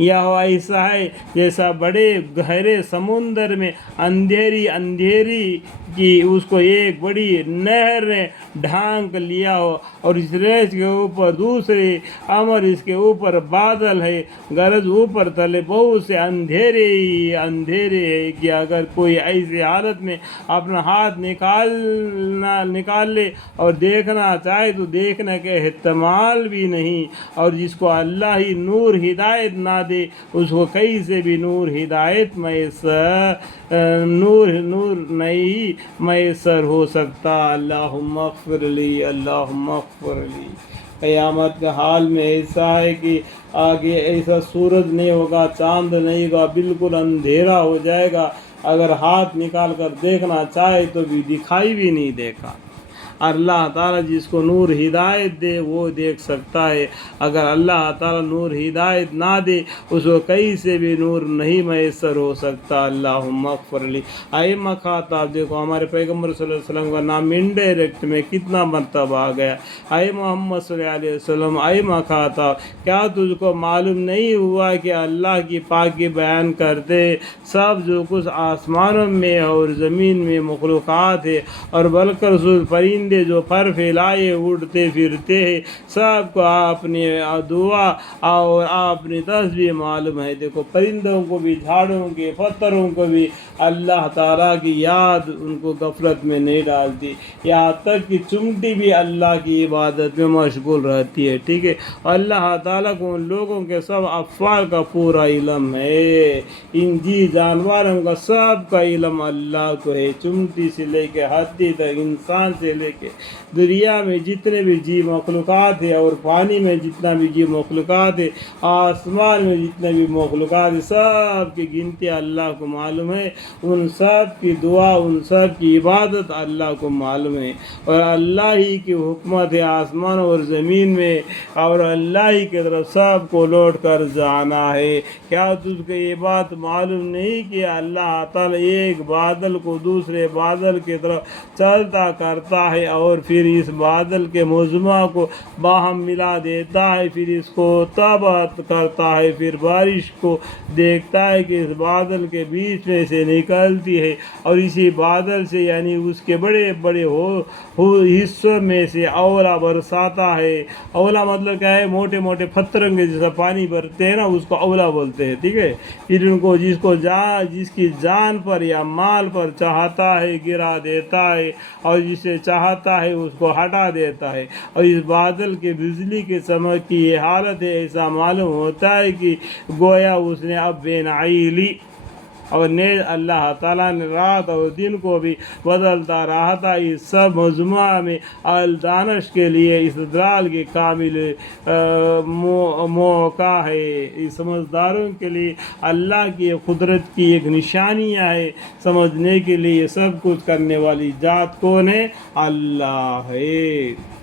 यह ऐसा है जैसा बड़े गहरे समुंदर में अंधेरी अंधेरी कि उसको एक बड़ी नहर ने ढांक लिया हो, और इस रेस के ऊपर दूसरे अमर इसके ऊपर बादल है, गरज ऊपर तले बहुत से अंधेरे ही अंधेरे है कि अगर कोई ऐसी हालत में अपना हाथ निकाल ले और देखना चाहे तो देखने के एहतमाल भी नहीं, और जिसको अल्लाह ही नूर हिदायत ना दे उसको कहीं से भी नूर हिदायत मैसर नूर नहीं मैसर हो सकता। अल्लाहुम्मा अग़फ़िर ली, अल्लाहुम्मा अग़फ़िर ली। क़यामत का हाल में ऐसा है कि आगे ऐसा सूरज नहीं होगा, चांद नहीं होगा, बिल्कुल अंधेरा हो जाएगा। अगर हाथ निकाल कर देखना चाहे तो भी दिखाई भी नहीं देगा। अल्लाह ताला जिसको नूर हिदायत दे वो देख सकता है, अगर अल्लाह ताला नूर हिदायत ना दे उसको कहीं से भी नूर नहीं मैसर हो सकता। अल्लाहुम्मा अग़फ़िर ली। आए मखाताब देखो हमारे पैगम्बर सल्लल्लाहु अलैहि वसल्लम का नाम इनडायरेक्ट में कितना मरतबा आ गया। आए मोहम्मद सल्लल्लाहु अलैहि वसल्लम, आए मखाताब, क्या तुझको मालूम नहीं हुआ कि अल्लाह की पाकी बयान करते सब जो कुछ आसमानों में और ज़मीन में मखलूक़ात है, और बलकर परिंदे जो पर फैलाए उड़ते फिरते हैं, सबको अपनी दुआ और अपनी तस्बीह मालूम है। देखो परिंदों को भी, झाड़ों के पत्थरों को भी अल्लाह ताला की याद उनको गफलत में नहीं डालती, यहाँ तक कि चुमटी भी अल्लाह की इबादत में मशगूल रहती है। ठीक है, अल्लाह ताला को उन लोगों के सब अफ़आल का पूरा इल्म है, इन जी जानवरों का सब का इल्म अल्लाह को है, चुमटी से लेके हाथी तक, इंसान से लेके दुनिया में जितने भी जीव मखलूक़ात है, और पानी में जितना भी जीव मखलूक़ात है, आसमान में जितने भी मखलूक़ात है, सब की गिनती अल्लाह को मालूम है, उन सब की दुआ, उन सब की इबादत अल्लाह को मालूम है, और अल्लाह ही की हुकूमत है आसमान और ज़मीन में, और अल्लाह ही की तरफ सब को लौट कर जाना है। क्या तुझको ये बात मालूम नहीं कि अल्लाह ताला एक बादल को दूसरे बादल की तरफ चलता करता है, और फिर इस बादल के मजमा को बाहम मिला देता है, फिर इसको तबाह करता है, फिर बारिश को देखता है कि इस बादल के बीच में से निकलती है, और इसी बादल से यानी उसके बड़े बड़े हिस्सों में से औला बरसाता है। औला मतलब क्या है, मोटे मोटे पत्थरों के जैसा पानी भरते हैं ना, उसको औला बोलते हैं। ठीक है, फिर उनको जिसकी जान पर या माल पर चाहता है गिरा देता है, और जिसे चाहता है उसको हटा देता है। और इस बादल के बिजली के समय की ये हालत है, ऐसा मालूम होता है कि गोया उसने अब बेनाई ली, और ने अल्लाह ताला ने रात और दिन को भी बदलता रहा था। इस सब मजमुआ में दानिश के लिए इस्तदलाल के कामिल मौका है, इस समझदारों के लिए अल्लाह की कुदरत की एक निशानियाँ है, समझने के लिए सब कुछ करने वाली ज़ात कौन है, अल्लाह है।